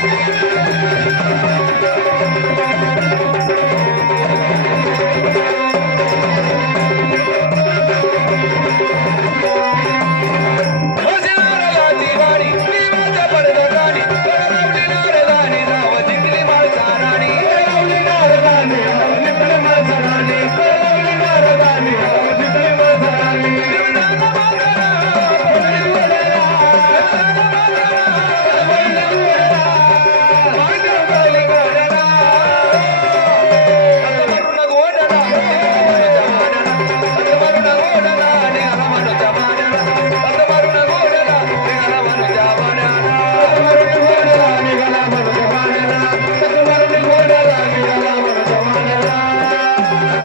Thank you.